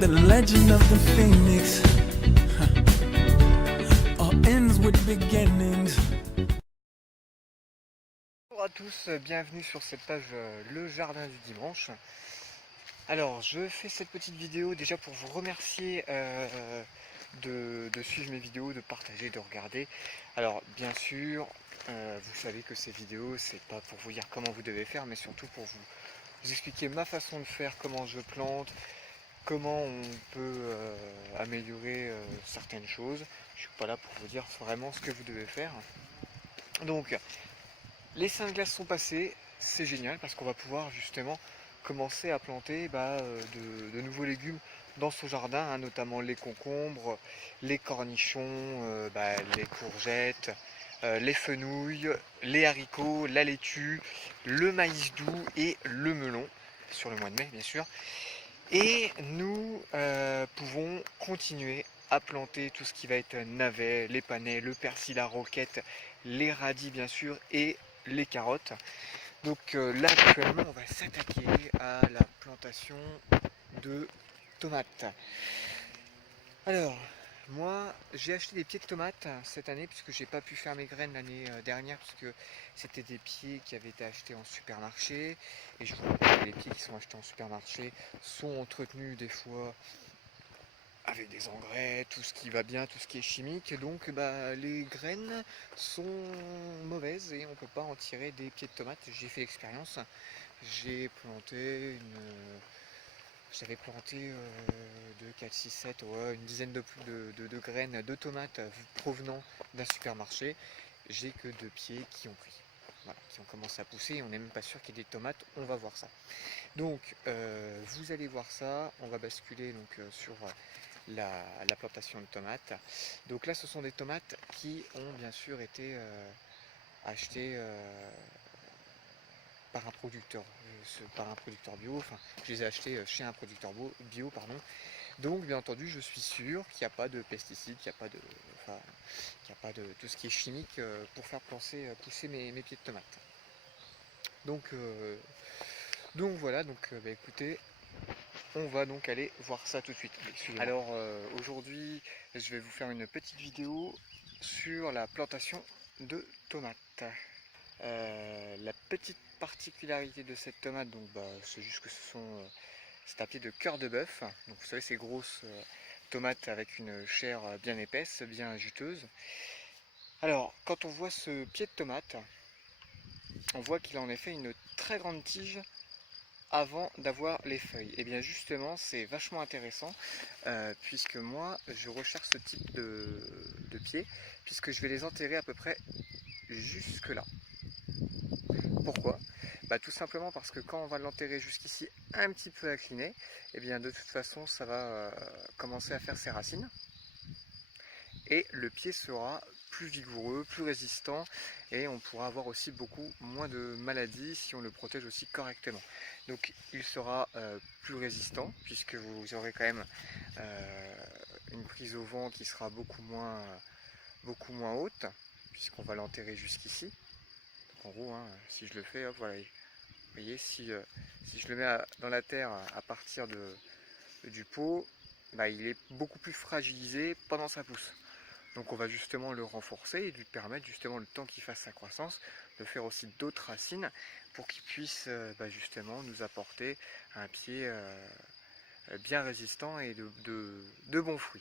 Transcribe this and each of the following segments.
The legend of the phoenix all ends with beginnings. Bonjour à tous, bienvenue sur cette page Le Jardin du Dimanche. Alors je fais cette petite vidéo déjà pour vous remercier de suivre mes vidéos, de partager, de regarder. Alors bien sûr, vous savez que ces vidéos c'est pas pour vous dire comment vous devez faire, mais surtout pour vous expliquer ma façon de faire, comment je plante, comment on peut améliorer certaines choses. Je suis pas là pour vous dire vraiment ce que vous devez faire. Donc les 5 glaces sont passées, c'est génial parce qu'on va pouvoir justement commencer à planter de nouveaux légumes dans ce jardin, hein, notamment les concombres, les cornichons, les courgettes, les fenouilles, les haricots, la laitue, le maïs doux et le melon, sur le mois de mai bien sûr. Et nous pouvons continuer à planter tout ce qui va être navet, les panais, le persil, la roquette, les radis bien sûr et les carottes. Donc là actuellement on va s'attaquer à la plantation de tomates. Alors moi j'ai acheté des pieds de tomates cette année puisque j'ai pas pu faire mes graines l'année dernière puisque c'était des pieds qui avaient été achetés en supermarché et je vous rappelle que les pieds qui sont achetés en supermarché sont entretenus des fois avec des engrais, tout ce qui va bien, tout ce qui est chimique, donc les graines sont mauvaises et on ne peut pas en tirer des pieds de tomates. J'ai fait l'expérience, j'ai planté j'avais planté de 4, 6, 7, ouais, une dizaine de graines de tomates provenant d'un supermarché. J'ai que 2 pieds qui ont pris, voilà, qui ont commencé à pousser et on n'est même pas sûr qu'il y ait des tomates, on va voir ça. Donc vous allez voir ça, on va basculer donc sur la plantation de tomates. Donc là ce sont des tomates qui ont bien sûr été achetées par un producteur, bio, enfin je les ai achetées chez un producteur bio, pardon. Donc bien entendu je suis sûr qu'il n'y a pas de pesticides, qu'il n'y a pas de, qu'il n'y a pas de tout ce qui est chimique pour faire pousser mes pieds de tomates. Donc voilà, écoutez, on va donc aller voir ça tout de suite. Alors aujourd'hui, je vais vous faire une petite vidéo sur la plantation de tomates. La petite particularité de cette tomate, c'est juste que c'est un pied de cœur de bœuf. Donc vous savez ces grosses tomates avec une chair bien épaisse, bien juteuse. Alors quand on voit ce pied de tomate, on voit qu'il a en effet une très grande tige avant d'avoir les feuilles. Et bien justement c'est vachement intéressant puisque moi je recherche ce type de pieds puisque je vais les enterrer à peu près jusque là. Pourquoi? Tout simplement parce que quand on va l'enterrer jusqu'ici un petit peu incliné, et bien de toute façon ça va commencer à faire ses racines et le pied sera plus vigoureux, plus résistant et on pourra avoir aussi beaucoup moins de maladies si on le protège aussi correctement. Donc il sera plus résistant puisque vous aurez quand même une prise au vent qui sera beaucoup moins haute puisqu'on va l'enterrer jusqu'ici. En gros, hein, si je le fais, hop, voilà, vous voyez, si je le mets dans la terre à partir du pot, il est beaucoup plus fragilisé pendant sa pousse. Donc on va justement le renforcer et lui permettre justement le temps qu'il fasse sa croissance, de faire aussi d'autres racines pour qu'il puisse justement nous apporter un pied bien résistant et de bons fruits.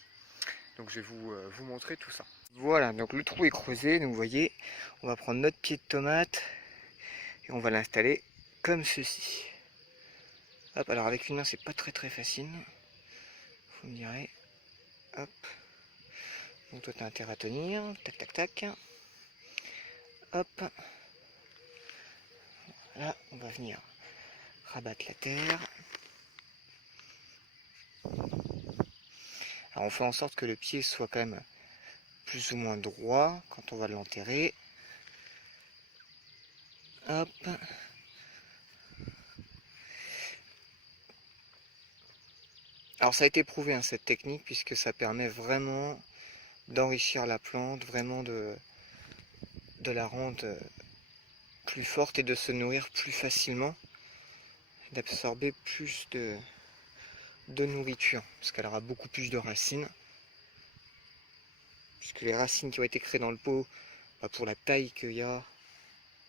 Donc je vais vous montrer tout ça. Voilà, donc le trou est creusé, donc vous voyez, on va prendre notre pied de tomate et on va l'installer comme ceci. Hop, alors avec une main c'est pas très facile, vous me direz. Hop. Donc toi tu as intérêt à tenir, tac tac tac. Hop. Là on va venir rabattre la terre. Alors on fait en sorte que le pied soit quand même plus ou moins droit quand on va l'enterrer. Hop. Alors ça a été prouvé hein, cette technique puisque ça permet vraiment d'enrichir la plante, vraiment de la rendre plus forte et de se nourrir plus facilement, d'absorber plus de nourriture, parce qu'elle aura beaucoup plus de racines. Puisque les racines qui ont été créées dans le pot, bah, pour la taille qu'il y a,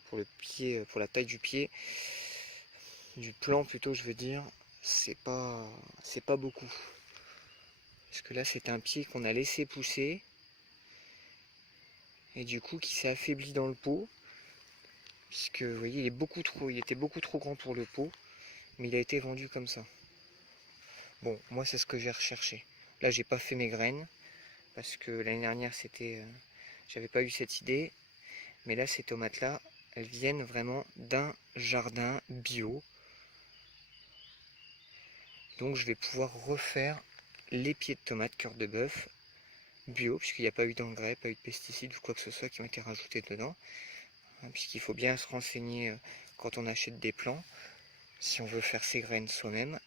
pour le pied, pour la taille du pied, du plant plutôt je veux dire, c'est pas beaucoup. Parce que là c'est un pied qu'on a laissé pousser, et du coup qui s'est affaibli dans le pot, puisque vous voyez il était beaucoup trop grand pour le pot, mais il a été vendu comme ça. Bon, moi c'est ce que j'ai recherché. Là j'ai pas fait mes graines, parce que l'année dernière j'avais pas eu cette idée, mais là ces tomates là, elles viennent vraiment d'un jardin bio. Donc je vais pouvoir refaire les pieds de tomates cœur de bœuf bio, puisqu'il n'y a pas eu d'engrais, pas eu de pesticides ou quoi que ce soit qui ont été rajoutés dedans. Puisqu'il faut bien se renseigner quand on achète des plants, si on veut faire ses graines soi-même.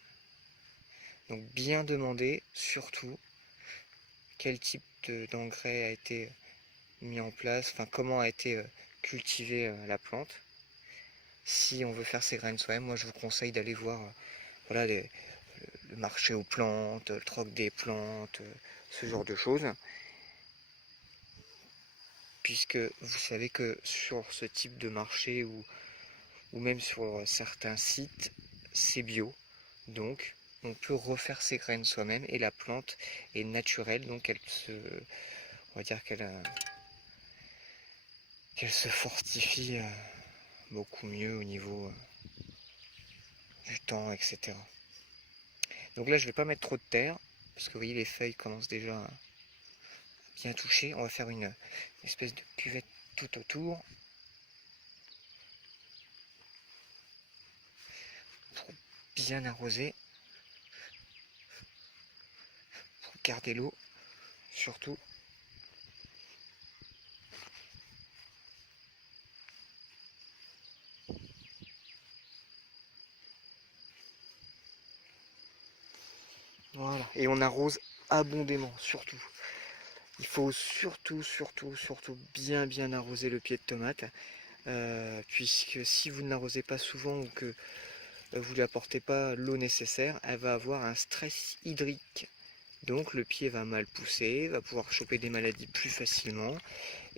Donc bien demander surtout quel type d'engrais a été mis en place, enfin comment a été cultivée la plante. Si on veut faire ses graines soi-même, moi je vous conseille d'aller voir voilà, le marché aux plantes, le troc des plantes, ce genre de choses. Puisque vous savez que sur ce type de marché ou même sur certains sites, c'est bio. Donc on peut refaire ses graines soi-même et la plante est naturelle, donc on va dire qu'elle se fortifie beaucoup mieux au niveau du temps, etc. Donc là je vais pas mettre trop de terre, parce que vous voyez les feuilles commencent déjà à bien toucher. On va faire une espèce de cuvette tout autour pour bien arroser, pour garder l'eau surtout. Voilà, et on arrose abondamment, surtout. Il faut surtout bien arroser le pied de tomate, puisque si vous ne l'arrosez pas souvent ou que vous ne lui apportez pas l'eau nécessaire, elle va avoir un stress hydrique. Donc le pied va mal pousser, va pouvoir choper des maladies plus facilement,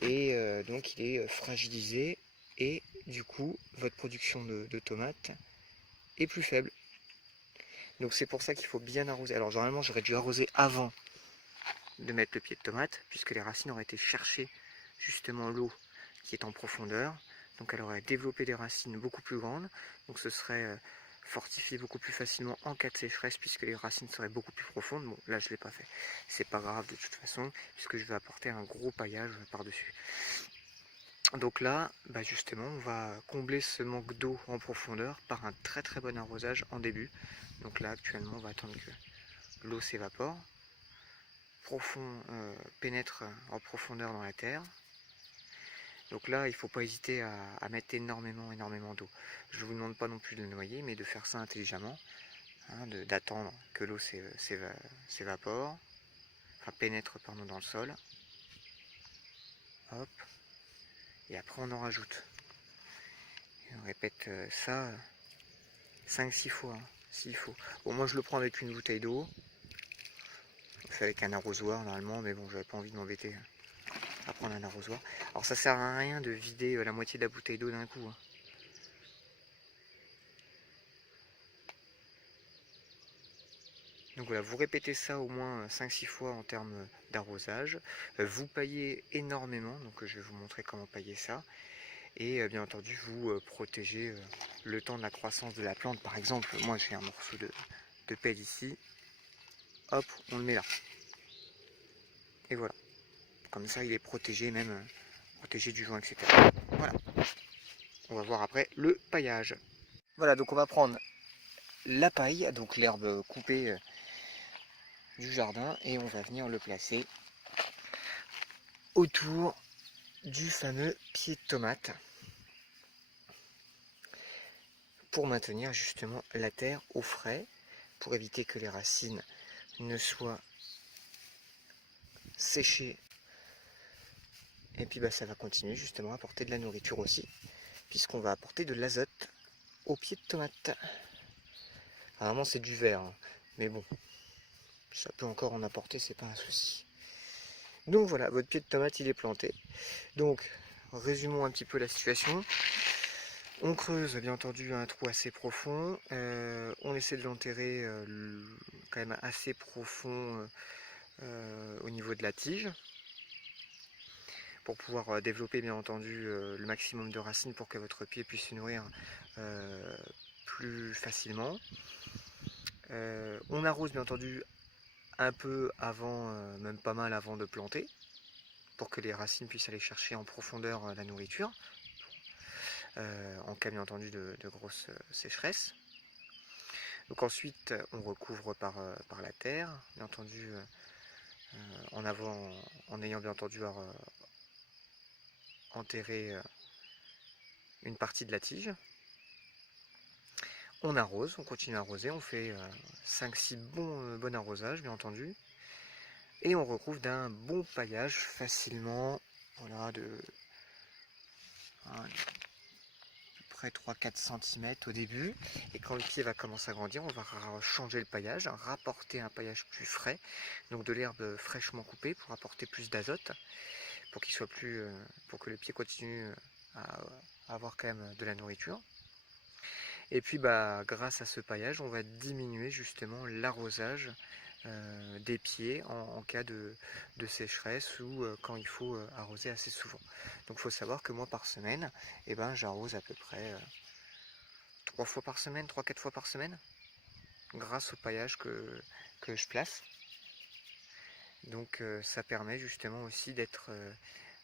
et donc il est fragilisé, et du coup votre production de tomates est plus faible. Donc c'est pour ça qu'il faut bien arroser. Alors généralement j'aurais dû arroser avant de mettre le pied de tomate, puisque les racines auraient été chercher justement l'eau qui est en profondeur. Donc elle aurait développé des racines beaucoup plus grandes. Donc ce serait fortifié beaucoup plus facilement en cas de sécheresse, puisque les racines seraient beaucoup plus profondes. Bon, là je ne l'ai pas fait. C'est pas grave de toute façon, puisque je vais apporter un gros paillage par-dessus. Donc là, bah justement, on va combler ce manque d'eau en profondeur par un très bon arrosage en début. Donc là, actuellement, on va attendre que l'eau s'évapore, pénètre en profondeur dans la terre. Donc là, il ne faut pas hésiter à mettre énormément d'eau. Je ne vous demande pas non plus de le noyer, mais de faire ça intelligemment, hein, d'attendre que l'eau s'évapore, enfin pénètre dans le sol. Hop. Et après on en rajoute. Et on répète ça 5-6 fois, hein, s'il faut. Bon, moi je le prends avec une bouteille d'eau. Je le fais avec un arrosoir normalement, mais bon, j'avais pas envie de m'embêter à prendre un arrosoir. Alors ça sert à rien de vider la moitié de la bouteille d'eau d'un coup, hein. Donc voilà, vous répétez ça au moins 5-6 fois en termes d'arrosage. Vous paillez énormément, donc je vais vous montrer comment pailler ça. Et bien entendu, vous protégez le temps de la croissance de la plante. Par exemple, moi j'ai un morceau de pelle ici. Hop, on le met là. Et voilà. Comme ça, il est protégé, même protégé du vent, etc. Voilà. On va voir après le paillage. Voilà, donc on va prendre la paille, donc l'herbe coupée du jardin, et on va venir le placer autour du fameux pied de tomate pour maintenir justement la terre au frais, pour éviter que les racines ne soient séchées. Et puis bah, ça va continuer justement à apporter de la nourriture aussi, puisqu'on va apporter de l'azote au pied de tomate. Vraiment c'est du vert, hein. Mais bon, ça peut encore en apporter, c'est pas un souci. Donc voilà, votre pied de tomate il est planté. Donc résumons un petit peu la situation. On creuse bien entendu un trou assez profond. On essaie de l'enterrer quand même assez profond au niveau de la tige, pour pouvoir développer bien entendu le maximum de racines pour que votre pied puisse se nourrir plus facilement. On arrose bien entendu un peu avant, même pas mal avant de planter, pour que les racines puissent aller chercher en profondeur la nourriture, en cas bien entendu de grosses sécheresses. Donc ensuite on recouvre par la terre, bien entendu en ayant bien entendu enterré une partie de la tige. On arrose, on continue à arroser, on fait 5-6 bons arrosages bien entendu. Et on recouvre d'un bon paillage facilement, voilà, de à peu près 3-4 cm au début. Et quand le pied va commencer à grandir, on va changer le paillage, rapporter un paillage plus frais, donc de l'herbe fraîchement coupée pour apporter plus d'azote, pour qu'il soit plus, pour que le pied continue à avoir quand même de la nourriture. Et puis grâce à ce paillage, on va diminuer justement l'arrosage des pieds en cas de sécheresse ou quand il faut arroser assez souvent. Donc il faut savoir que moi par semaine, j'arrose à peu près 3 fois par semaine, 3-4 fois par semaine, grâce au paillage que je place. Donc ça permet justement aussi d'être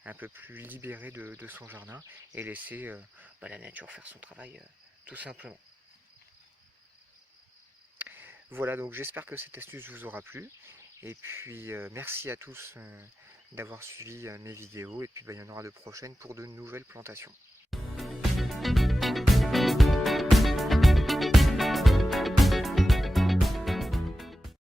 un peu plus libéré de son jardin et laisser la nature faire son travail tout simplement. Voilà, donc j'espère que cette astuce vous aura plu. Et puis merci à tous d'avoir suivi mes vidéos. Et puis il y en aura de prochaines pour de nouvelles plantations.